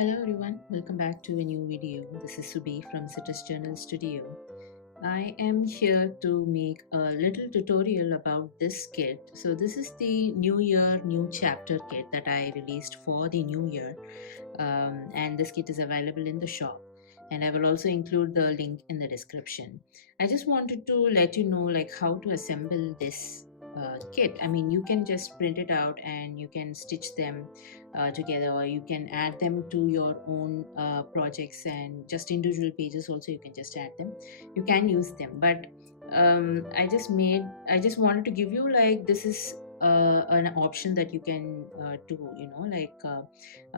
Hello everyone, welcome back to a new video. This is Subi from Citrus Journal Studio. I am here to make a little tutorial about this kit. So this is the New Year New Chapter kit that I released for the new year, and this kit is available in the shop, and I will also include the link in the description. I just wanted to let you know like how to assemble this kit. I mean, you can just print it out and you can stitch them together, or you can add them to your own projects, and just individual pages also you can just add them. You can use them, but I just wanted to give you like this is an option that you can do,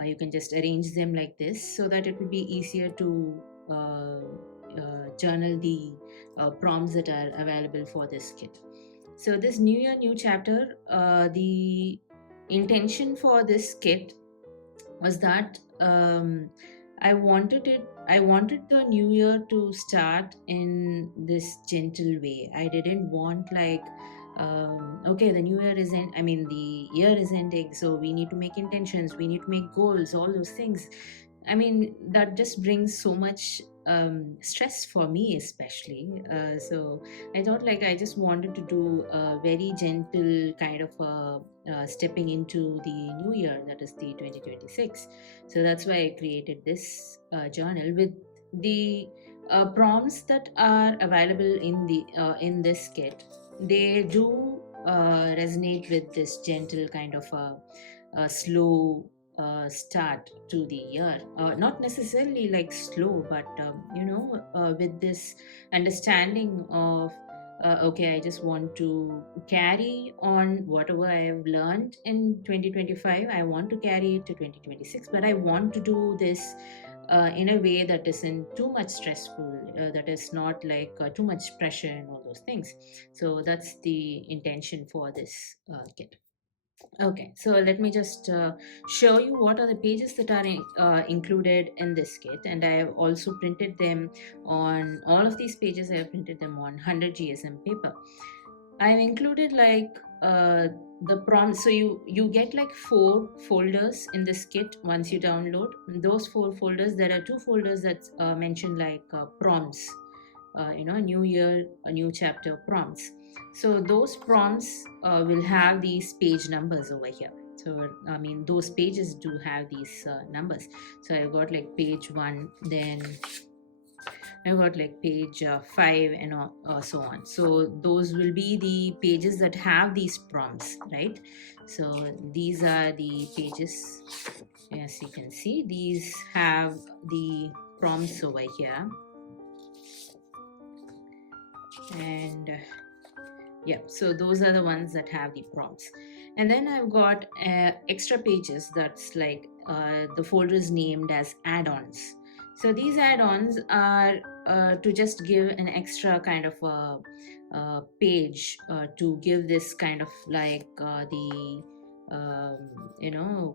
you can just arrange them like this so that it will be easier to journal the prompts that are available for this kit. So this new year new chapter, the intention for this kit was that I wanted the new year to start in this gentle way. I didn't want like okay, the new year isn't, I mean the year is ending, so we need to make intentions, we need to make goals, all those things. I mean, that just brings so much stress for me, especially. So I thought like I just wanted to do a very gentle kind of stepping into the new year, that is the 2026. So that's why I created this journal with the prompts that are available in this kit. They do resonate with this gentle kind of a slow start to the year, not necessarily like slow, but with this understanding of okay, I just want to carry on whatever I have learned in 2025. I want to carry it to 2026, but I want to do this in a way that isn't too much stressful, that is not like too much pressure and all those things. So that's the intention for this kit. Okay, so let me just show you what are the pages that are included in this kit, and I have also printed them on all of these pages. I have printed them on 100 GSM paper. I've included like the prompts. So you get like 4 folders in this kit once you download. Those 4 folders, there are 2 folders that mention like prompts, new year, a new chapter prompts. So those prompts will have these page numbers over here. So I mean, those pages do have these numbers. So I've got like page 1, then I've got like page 5, and so on. So those will be the pages that have these prompts, right? So these are the pages. As you can see, these have the prompts over here. And yeah, so those are the ones that have the prompts. And then I've got extra pages that's like the folder is named as add-ons. So these add-ons are to just give an extra kind of a page to give this kind of like the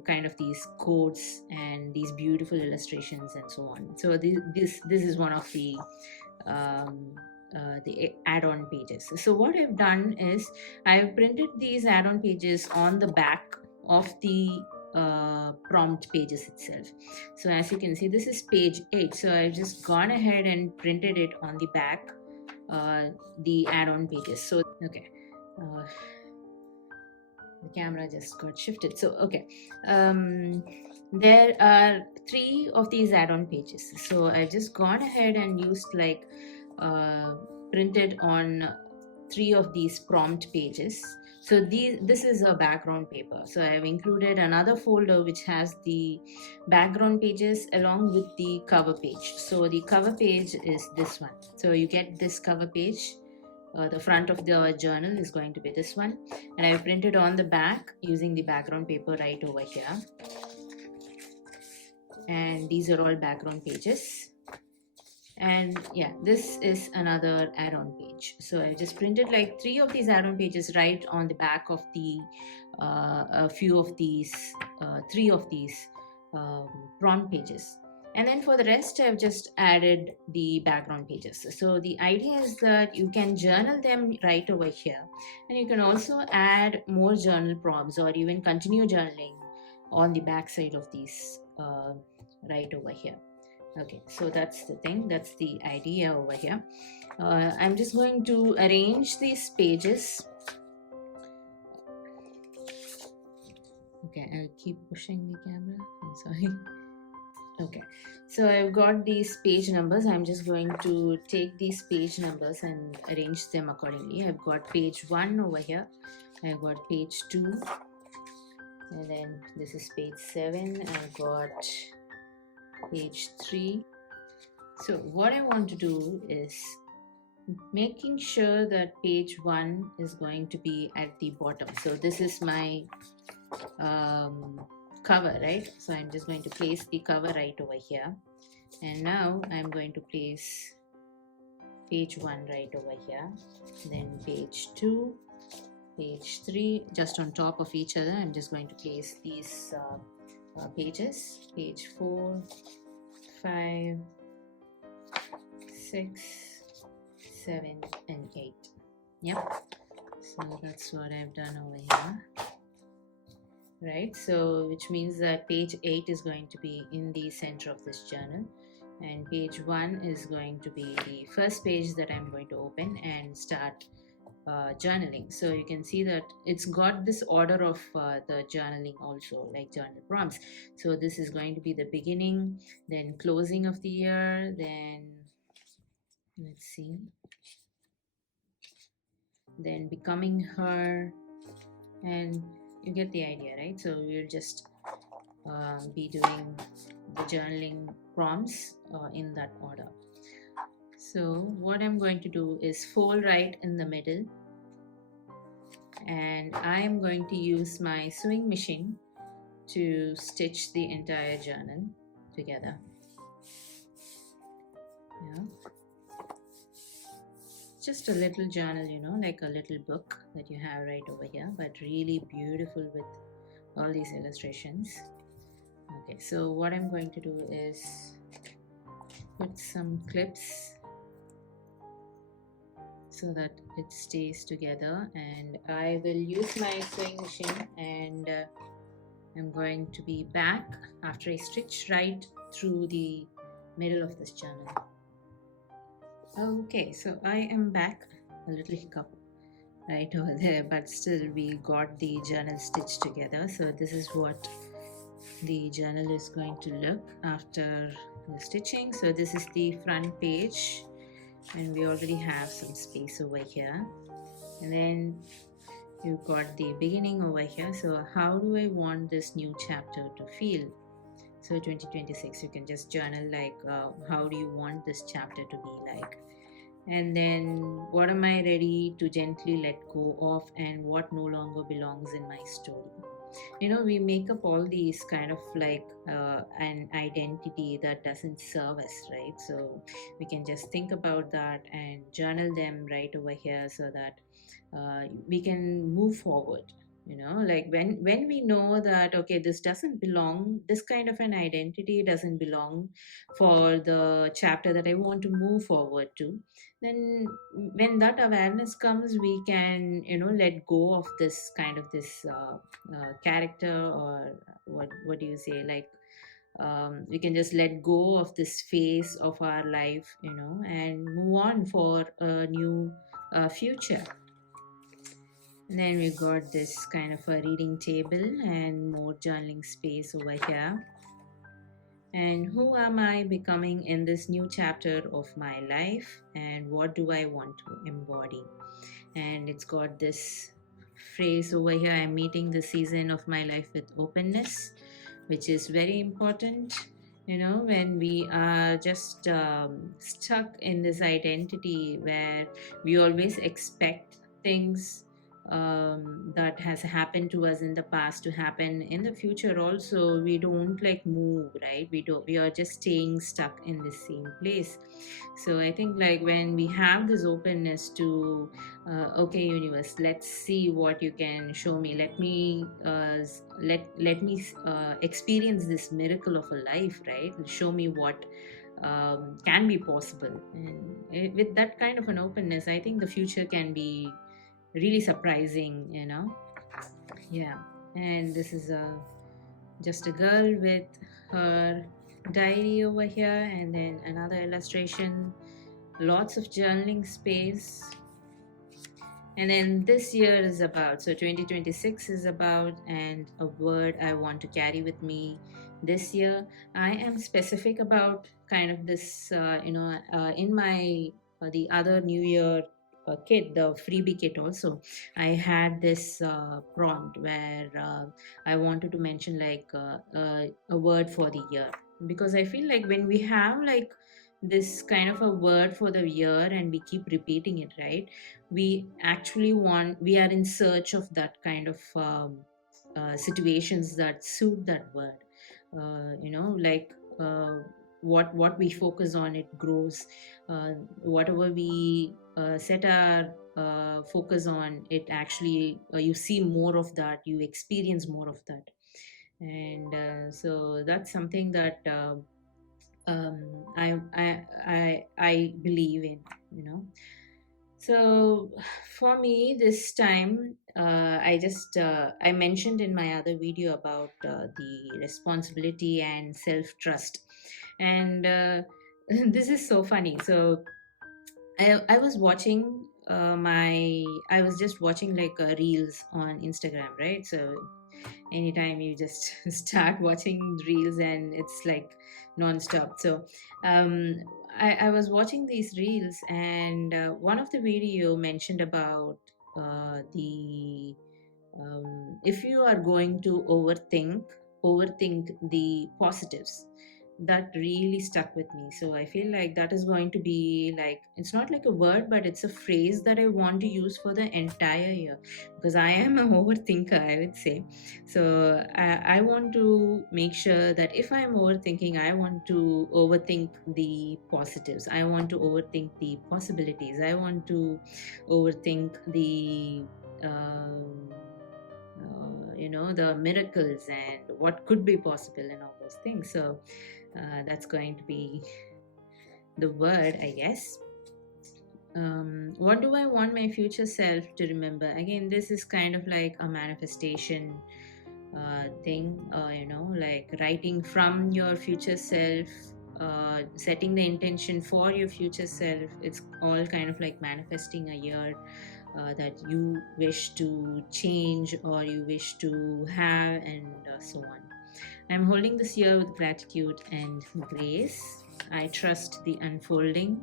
kind of these quotes and these beautiful illustrations and so on. So this is one of the add-on pages. So what I've done is I've printed these add-on pages on the back of the prompt pages itself. So as you can see, this is page 8. So I've just gone ahead and printed it on the back, the add-on pages. So okay, the camera just got shifted. So okay, there are 3 of these add-on pages. So I've just gone ahead and used like printed on 3 of these prompt pages. So this is a background paper. So I have included another folder which has the background pages along with the cover page. So the cover page is this one. So you get this cover page. The front of the journal is going to be this one, and I printed on the back using the background paper right over here. And these are all background pages. And yeah, this is another add-on page. So I just printed like 3 of these add-on pages right on the back of the a few of these 3 of these prompt pages. And then for the rest, I've just added the background pages. So the idea is that you can journal them right over here, and you can also add more journal prompts or even continue journaling on the back side of these right over here. Okay, so that's the thing, that's the idea over here. I'm just going to arrange these pages. Okay, I'll keep pushing the camera. I'm sorry. Okay, so I've got these page numbers. I'm just going to take these page numbers and arrange them accordingly. I've got page 1 over here. I've got page 2. And then this is page 7. I've got page 3. So what I want to do is making sure that page 1 is going to be at the bottom. So this is my cover, right? So I'm just going to place the cover right over here. And now I'm going to place page 1 right over here, then page 2, page 3, just on top of each other. I'm just going to place these pages, page 4, 5, 6, 7, and 8. Yep, so that's what I've done over here. Right, so which means that page 8 is going to be in the center of this journal, and page 1 is going to be the first page that I'm going to open and start journaling. So you can see that it's got this order of the journaling also, like journal prompts. So this is going to be the beginning, then closing of the year, then let's see, then becoming her, and you get the idea, right? So we'll just be doing the journaling prompts in that order. So what I'm going to do is fold right in the middle, and I'm going to use my sewing machine to stitch the entire journal together. Yeah, just a little journal, you know, like a little book that you have right over here, but really beautiful with all these illustrations. Okay, so what I'm going to do is put some clips so that it stays together, and I will use my sewing machine, and I'm going to be back after I stitch right through the middle of this journal. Okay, so I am back. A little hiccup right over there, but still we got the journal stitched together. So this is what the journal is going to look after the stitching. So this is the front page, and we already have some space over here, and then you've got the beginning over here. So how do I want this new chapter to feel? So 2026, you can just journal like how do you want this chapter to be like, and then what am I ready to gently let go of, and what no longer belongs in my story. You know, we make up all these kind of like an identity that doesn't serve us, right? So we can just think about that and journal them right over here, so that we can move forward. You know, like when we know that okay, this doesn't belong, this kind of an identity doesn't belong for the chapter that I want to move forward to, then when that awareness comes, we can, you know, let go of this kind of this character, or what do you say, like we can just let go of this phase of our life, you know, and move on for a new future. And then we got this kind of a reading table and more journaling space over here. And who am I becoming in this new chapter of my life, and what do I want to embody? And it's got this phrase over here, I'm meeting the season of my life with openness, which is very important. You know, when we are just stuck in this identity where we always expect things that has happened to us in the past to happen in the future also, we don't like move, right? We are just staying stuck in the same place. So I think like when we have this openness to okay universe, let's see what you can show me, let me experience this miracle of a life, right? Show me what can be possible. And with that kind of an openness, I think the future can be really surprising, you know. Yeah, and this is just a girl with her diary over here, and then another illustration, lots of journaling space. And then this year is about, so 2026 is about, and a word I want to carry with me this year. I am specific about kind of this, in my the other New Year kit, the freebie kit also, I had this prompt where I wanted to mention like a word for the year, because I feel like when we have like this kind of a word for the year and we keep repeating it, right, we are in search of that kind of situations that suit that word, like uh, what we focus on, it grows. Whatever we set our focus on, it actually, you see more of that, you experience more of that. And so that's something that um, I believe in, you know. So for me this time, I mentioned in my other video about the responsibility and self trust, and this is so funny. So I was watching I was just watching like reels on Instagram, right? So anytime you just start watching reels and it's like non-stop. So um, I was watching these reels, and one of the video mentioned about the if you are going to overthink the positives. That really stuck with me. So I feel like that is going to be like, it's not like a word, but it's a phrase that I want to use for the entire year, because I am an overthinker, I would say. So I want to make sure that if I'm overthinking, I want to overthink the positives, I want to overthink the possibilities, I want to overthink the um, the miracles and what could be possible and all those things. So that's going to be the word, I guess. What do I want my future self to remember? Again, this is kind of like a manifestation thing, like writing from your future self, setting the intention for your future self. It's all kind of like manifesting a year that you wish to change or you wish to have, and so on. I'm holding this year with gratitude and grace. I trust the unfolding.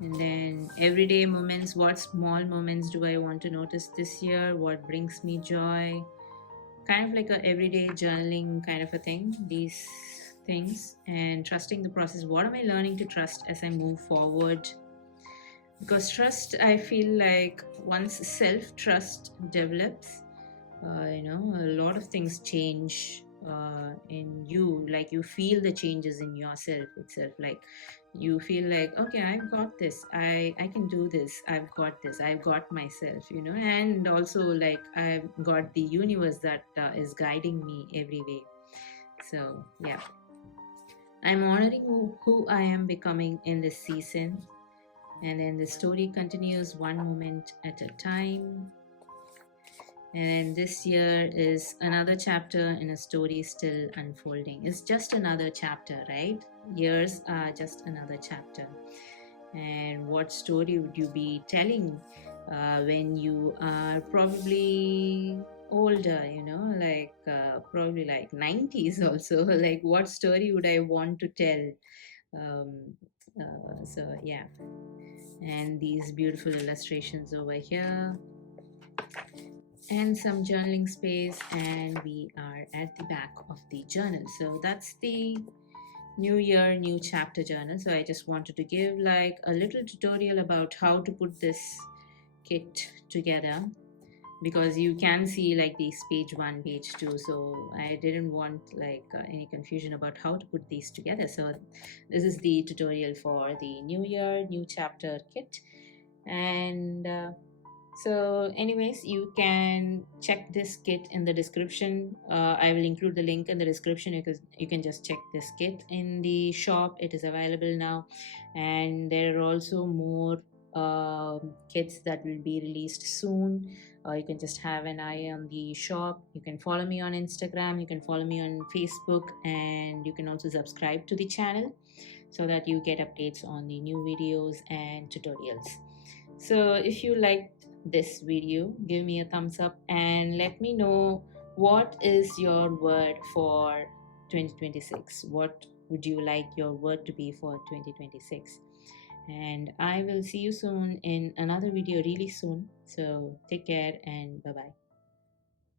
And then everyday moments, what small moments do I want to notice this year? What brings me joy? Kind of like a everyday journaling kind of a thing, these things. And trusting the process. What am I learning to trust as I move forward? Because trust, I feel like once self trust develops, a lot of things change in you. Like you feel the changes in yourself itself. Like you feel like, okay, I've got this, I can do this, I've got this, I've got myself, and also like I've got the universe that is guiding me every way. So yeah, I'm honoring who I am becoming in this season. And then the story continues one moment at a time. And this year is another chapter in a story still unfolding. It's just another chapter, right? Years are just another chapter. And what story would you be telling when you are probably older, like probably like 90s also? Like, what story would I want to tell? Um, so, yeah. And these beautiful illustrations over here, and some journaling space, and we are at the back of the journal. So that's the new year new chapter journal. So I just wanted to give like a little tutorial about how to put this kit together, because you can see like these page 1, page 2. So I didn't want like any confusion about how to put these together. So this is the tutorial for the new year new chapter kit. And so, anyways, you can check this kit in the description. I will include the link in the description because you can just check this kit in the shop. It is available now, and there are also more kits that will be released soon. You can just have an eye on the shop. You can follow me on Instagram, you can follow me on Facebook, and you can also subscribe to the channel so that you get updates on the new videos and tutorials. So if you liked this video, give me a thumbs up and let me know what is your word for 2026. What would you like your word to be for 2026? And I will see you soon in another video really soon. So take care and bye bye.